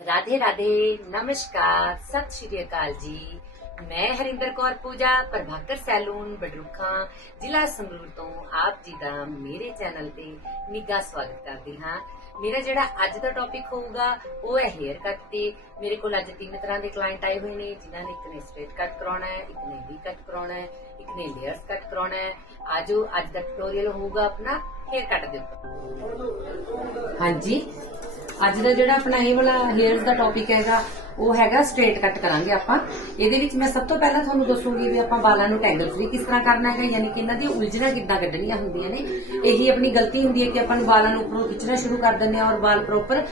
ਰਾਧੇ ਰਾਧੇ, ਨਮਸਕਾਰ, ਸਤਿ ਸ਼੍ਰੀ ਅਕਾਲ ਜੀ। ਮੈਂ ਹਰਿੰਦਰ ਕੌਰ ਪੂਜਾ, ਪ੍ਰਭਾਕਰ ਸੈਲੂਨ, ਬਡਰੁੱਖਾਂ, ਜ਼ਿਲ੍ਹਾ ਸੰਗਰੂਰ ਤੋਂ ਆਪ ਜੀ ਦਾ ਮੇਰੇ ਚੈਨਲ ਤੇ ਨਿੱਘਾ ਸਵਾਗਤ ਕਰਦੀ ਹਾਂ। ਮੇਰਾ ਜਿਹੜਾ ਅੱਜ ਦਾ ਟੌਪਿਕ ਹੋਊਗਾ, ਉਹ ਹੈ ਹੇਅਰ ਕੱਟ ਤੇ। ਮੇਰੇ ਕੋਲ ਅੱਜ ਤਿੰਨ ਤਰ੍ਹਾਂ ਦੇ ਕਲਾਇੰਟ ਆਏ ਹੋਏ ਨੇ, ਜਿਨ੍ਹਾਂ ਨੇ ਇੱਕ ਨੇ ਸਟ੍ਰੇਟ ਕੱਟ ਕਰਾਉਣਾ ਹੈ, ਇੱਕ ਨੇ ਵੀ ਕੱਟ ਕਰਾਉਣਾ ਹੈ, ਇੱਕ ਨੇ ਲੇਅਰਸ ਕੱਟ ਕਰਾਉਣਾ ਹੈ। ਆਜੋ, ਅੱਜ ਦਾ ਟਿਊਟੋਰੀਅਲ ਹੋਊਗਾ ਆਪਣਾ ਹੇਅਰ ਕੱਟ ਦੇ ਉੱਪਰ। ਹਾਂਜੀ ਅੱਜ ਦਾ ਜਿਹੜਾ ਆਪਣਾ ਇਹ ਵਾਲਾ ਹੇਅਰਸ ਦਾ ਟੌਪਿਕ ਹੈਗਾ, ਉਹ ਹੈਗਾ ਸਟ੍ਰੇਟ ਕੱਟ ਕਰਾਂਗੇ ਆਪਾਂ। ਇਹਦੇ ਵਿੱਚ ਮੈਂ ਸਭ ਤੋਂ ਪਹਿਲਾਂ ਤੁਹਾਨੂੰ ਦੱਸੂਗੀ ਵੀ ਆਪਾਂ ਵਾਲਾਂ ਨੂੰ ਟੈਂਗਲ ਫ੍ਰੀ ਕਿਸ ਤਰ੍ਹਾਂ ਕਰਨਾ ਹੈਗਾ ਯਾਨੀ ਕਿ ਇਹਨਾਂ ਦੀ ਉਲਝਣਾ ਕਿੱਦਾਂ ਕੱਢਣੀਆਂ ਹੁੰਦੀਆਂ ਨੇ। ਇਹੀ ਆਪਣੀ ਗਲਤੀ ਹੁੰਦੀ ਹੈ ਕਿ ਆਪਾਂ ਨੂੰ ਵਾਲਾਂ ਨੂੰ ਉੱਪਰੋਂ ਖਿੱਚਣਾ ਸ਼ੁਰੂ ਕਰ ਦਿੰਦੇ ਹਾਂ ਔਰ ਵਾਲ ਪ੍ਰੋਪਰ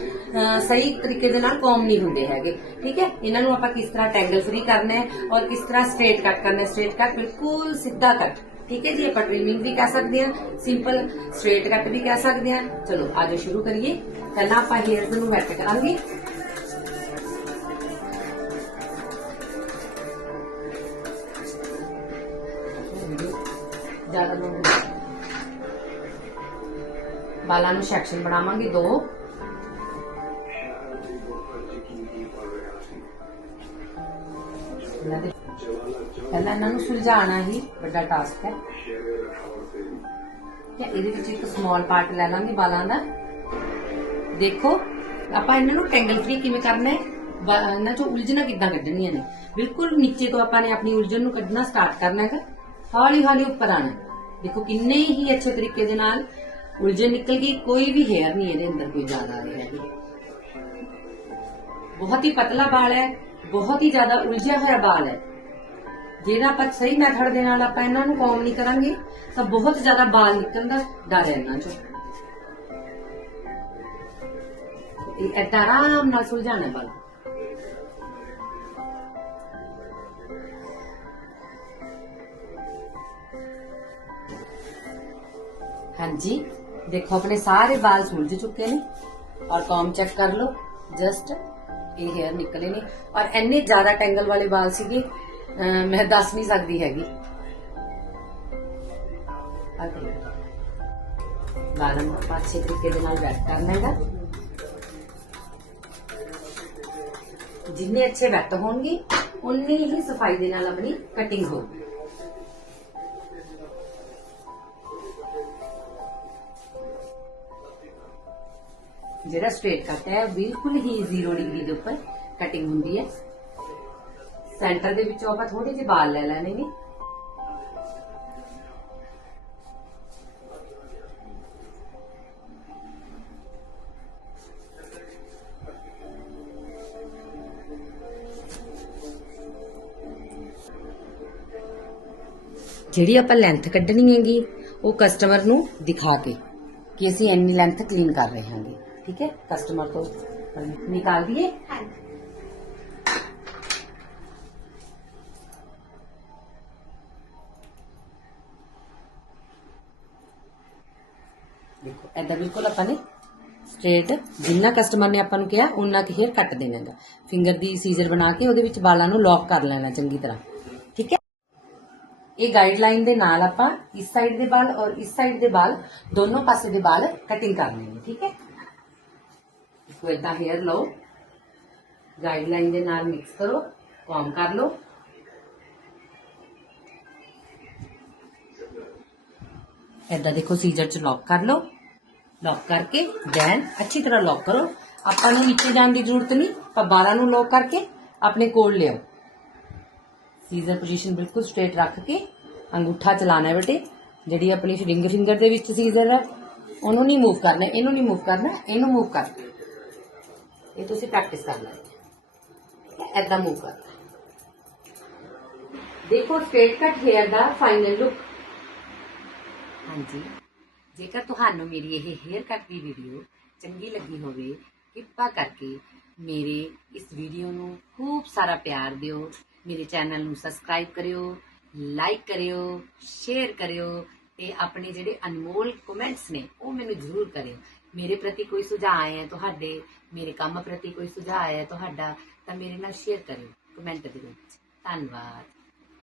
ਸਹੀ ਤਰੀਕੇ ਦੇ ਨਾਲ ਕੌਮ ਨਹੀਂ ਹੁੰਦੇ ਹੈਗੇ। ਠੀਕ ਹੈ? ਇਹਨਾਂ ਨੂੰ ਆਪਾਂ ਕਿਸ ਤਰ੍ਹਾਂ ਟੈਂਗਲ ਫ੍ਰੀ ਕਰਨਾ ਹੈ ਔਰ ਕਿਸ ਤਰ੍ਹਾਂ ਸਟ੍ਰੇਟ ਕੱਟ ਕਰਨਾ ਹੈ? ਸਟ੍ਰੇਟ ਕੱਟ ਬਿਲਕੁਲ ਸਿੱਧਾ ਕੱਟ ਠੀਕ ਹੈ ਜੀ ਆਪਾਂ ਟ੍ਰਿਮਿੰਗ ਵੀ ਕਹਿ ਸਕਦੇ ਹਾਂ ਸਿੰਪਲ ਸਟ੍ਰੇਟ ਕੱਟ ਵੀ ਕਹਿ ਸਕਦੇ ਹਾਂ। ਚਲੋ ਆਜੋ ਸ਼ੁਰੂ ਕਰੀਏ। ਪਹਿਲਾਂ ਆਪਾਂ ਹੇਅਰਸ ਨੂੰ ਵੈਟ ਕਰਾਂਗੇ। ਜ਼ਿਆਦਾ ਨਹੀਂ ਬਾਲਾਂ ਨੂੰ ਸੈਕਸ਼ਨ ਬਣਾਵਾਂਗੇ ਦੋ। ਇਹਨਾਂ ਦੇ ਪਹਿਲਾਂ ਇਹਨਾਂ ਨੂੰ ਸੁਲਝਾਉਣਾ ਹੀ ਵੱਡਾ ਟਾਸਕ ਹੈ। ਤੇ ਇਹਦੇ ਵਿੱਚ ਇੱਕ ਸਮਾਲ ਪਾਰਟ ਲੈ ਲਾਂਗੇ ਵਾਲਾਂ ਦਾ। ਦੇਖੋ, ਆਪਾਂ ਇਹਨਾਂ ਨੂੰ ਟੈਂਗਲ ਫ੍ਰੀ ਕਿਵੇਂ ਕਰਨਾ ਹੈ? ਇਹਨਾਂ ਚੋਂ ਉਲਝਣਾਂ ਕਿੱਦਾਂ ਕੱਢਣੀਆਂ ਨੇ? ਬਿਲਕੁਲ ਨੀਚੇ ਤੋਂ ਆਪਾਂ ਨੇ ਆਪਣੀ ਉਲਝਣ ਨੂੰ ਕੱਢਣਾ ਸਟਾਰਟ ਕਰਨਾ ਹੈਗਾ। ਹੌਲੀ ਹੌਲੀ ਉੱਪਰ ਆਣਾ ਦੇਖੋ, ਕਿੰਨੇ ਹੀ ਅੱਛੇ ਤਰੀਕੇ ਦੇ ਨਾਲ ਉਲਝਣ ਨਿਕਲ ਗਈ, ਕੋਈ ਵੀ ਹੇਅਰ ਨਹੀਂ ਇਹਦੇ ਅੰਦਰ ਕੋਈ ਜ਼ਿਆਦਾ ਆ ਰਿਹਾ ਬਹੁਤ ਹੀ ਪਤਲਾ ਵਾਲ ਹੈ, ਬਹੁਤ ਹੀ ਜ਼ਿਆਦਾ ਉਲਝਿਆ ਹੋਇਆ ਵਾਲ ਹੈ। ਜਿਹੜਾ ਆਪਾਂ ਸਹੀ ਮੈਥਡ ਦੇ ਨਾਲ ਆਪਾਂ ਇਹਨਾਂ ਨੂੰ ਕੌਮ ਨਹੀਂ ਕਰਾਂਗੇ, ਤਾਂ ਬਹੁਤ ਜ਼ਿਆਦਾ ਵਾਲ ਨਿਕਲਣ ਦਾ ਡਰ ਹੈ ਇਹਨਾਂ 'ਚੋਂ। ਇਹ ਏਦਾਂ ਆਰਾਮ ਨਾਲ ਸੁਲਝਾਣਾ ਵਾਲ। ਹਾਂਜੀ, ਦੇਖੋ ਆਪਣੇ ਸਾਰੇ ਵਾਲ ਸੁਲਝ ਚੁੱਕੇ ਨੇ, ਔਰ ਕੌਮ ਚੈੱਕ ਕਰ ਲਓ। ਜਸਟ ਇਹ ਹੇਅਰ ਨਿਕਲੇ ਨੇ। ਔਰ ਇੰਨੇ ਜ਼ਿਆਦਾ ਟੈਂਗਲ ਵਾਲੇ ਵਾਲ ਸੀਗੇ ਮੈਂ ਦੱਸ ਨਹੀਂ ਸਕਦੀ ਹੈਗੀ। ਆ ਨੂੰ ਅੱਛੇ ਤਰੀਕੇ ਦੇ ਨਾਲ ਵੈਟ ਕਰਨਾ ਹੈਗਾ। ਜਿੰਨੇ ਅੱਛੇ ਵੈਟ ਹੋਣਗੇ ਉਨੀ ਹੀ ਸਫ਼ਾਈ ਦੇ ਨਾਲ ਆਪਣੀ ਕਟਿੰਗ ਹੋਊਗੀ। ਜਿਹੜਾ ਸਟ੍ਰੇਟ ਕੱਟ ਹੈ, ਬਿਲਕੁਲ ਹੀ 0 ਡਿਗਰੀ ਦੇ ਉੱਪਰ ਕਟਿੰਗ ਹੁੰਦੀ ਹੈ। ਸੈਂਟਰ ਦੇ ਵਿੱਚੋਂ ਆਪਾਂ ਥੋੜੇ ਜਿਹੇ ਵਾਲ ਲੈ ਲੈਣੇ ਨੇ। ਜਿਹੜੀ ਆਪਾਂ ਲੈਂਥ ਕੱਢਣੀ ਹੈਗੀ, ਉਹ ਕਸਟਮਰ ਨੂੰ ਦਿਖਾ ਕੇ ਕਿ ਅਸੀਂ ਇੰਨੀ ਲੈਂਥ ਕਲੀਨ ਕਰ ਰਹੇ ਹਾਂਗੇ। ਠੀਕ ਹੈ? ਕਸਟਮਰ ਤੋਂ ਨਿਕਾਲ ਦਈਏ? ਦੇਖੋ ਐਦਾਂ ਬਿਲਕੁਲ ਆਪਾਂ ਨੇ ਸਟ੍ਰੇਟ ਜਿੰਨਾ ਕਸਟਮਰ ਨੇ ਆਪਾਂ ਨੂੰ ਕਿਹਾ ਉਨਾ ਕੁ ਹੇਅਰ ਕੱਟ ਦੇਣਾ ਹੈਗਾ। ਫਿੰਗਰ ਦੀ ਸੀਜ਼ਰ ਬਣਾ ਕੇ ਉਹਦੇ ਵਿੱਚ ਵਾਲਾਂ ਨੂੰ ਲੌਕ ਕਰ ਲੈਣਾ ਚੰਗੀ ਤਰ੍ਹਾਂ। ਠੀਕ ਹੈ? ਇਹ ਗਾਈਡਲਾਈਨ ਦੇ ਨਾਲ ਆਪਾਂ ਇਸ ਸਾਈਡ ਦੇ ਵਾਲ ਔਰ ਇਸ ਸਾਈਡ ਦੇ ਵਾਲ, ਦੋਨੋਂ ਪਾਸੇ ਦੇ ਵਾਲ ਕਟਿੰਗ ਕਰ ਨੇ, ਠੀਕ ਹੈ? ਸੋ ਇਦਾਂ ਹੇਅਰ ਲਓ। ਗਾਈਡਲਾਈਨ ਦੇ ਨਾਲ ਮਿਕਸ ਕਰੋ ਕੌਮ ਕਰ ਲਓ। ਇਦਾਂ ਦੇਖੋ ਸੀਜ਼ਰ ਚ ਲੌਕ ਕਰ ਲਓ। ਲੌਕ ਕਰਕੇ ਦੈਨ ਅੱਛੀ ਤਰ੍ਹਾਂ ਲੌਕ ਕਰੋ। ਆਪਾਂ ਨੂੰ ਨੀਚੇ ਜਾਣ ਦੀ ਜ਼ਰੂਰਤ ਨਹੀਂ ਪਰ ਵਾਲਾਂ ਨੂੰ ਲੌਕ ਕਰਕੇ ਆਪਣੇ ਕੋਲ ਲਿਆਓ। ਸੀਜ਼ਰ ਪੋਜੀਸ਼ਨ ਬਿਲਕੁਲ ਸਟ੍ਰੇਟ ਰੱਖ ਕੇ ਅੰਗੂਠਾ ਚਲਾਣਾ ਬੇਟੇ। ਜਿਹੜੀ ਆਪਣੀ ਰਿੰਗ ਫਿੰਗਰ ਦੇ ਵਿੱਚ ਸੀਜ਼ਰ ਹੈ, ਉਹਨੂੰ ਨਹੀਂ ਮੂਵ ਕਰਨਾ, ਇਹਨੂੰ ਨਹੀਂ ਮੂਵ ਕਰਨਾ, ਇਹਨੂੰ ਮੂਵ ਕਰ। ਇਹ ਤੁਸੀਂ ਪ੍ਰੈਕਟਿਸ ਕਰ ਲਓ ਐਦਾਂ ਮੂਵ ਕਰਨਾ ਦੇਖੋ ਸਟ੍ਰੇਟ ਕੱਟ ਹੇਅਰ ਦਾ ਫਾਈਨਲ ਲੁੱਕ ਹਾਂਜੀ। ਜੇਕਰ ਤੁਹਾਨੂੰ ਮੇਰੀ ਇਹ ਹੇਅਰ ਕੱਟ ਦੀ ਵੀਡੀਓ ਚੰਗੀ ਲੱਗੀ ਹੋਵੇ, ਕਿਰਪਾ ਕਰਕੇ ਮੇਰੇ ਇਸ ਵੀਡੀਓ ਨੂੰ ਖੂਬ ਸਾਰਾ ਪਿਆਰ ਦਿਓ। ਮੇਰੇ ਚੈਨਲ ਨੂੰ ਸਬਸਕ੍ਰਾਈਬ ਕਰਿਓ ਲਾਈਕ ਕਰਿਓ ਸ਼ੇਅਰ ਕਰਿਓ ਤੇ ਆਪਣੇ ਜਿਹੜੇ ਅਨਮੋਲ ਕਮੈਂਟਸ ਨੇ, ਉਹ ਮੈਨੂੰ ਜ਼ਰੂਰ ਕਰਿਓ। ਮੇਰੇ ਪ੍ਰਤੀ ਕੋਈ ਸੁਝਾਅ ਹੈ ਤੁਹਾਡੇ, ਮੇਰੇ ਕੰਮ ਪ੍ਰਤੀ ਕੋਈ ਸੁਝਾਅ ਹੈ ਤੁਹਾਡਾ, ਤਾਂ ਮੇਰੇ ਨਾਲ ਸ਼ੇਅਰ ਕਰਿਓ ਕਮੈਂਟ ਦੇ ਵਿੱਚ। ਧੰਨਵਾਦ।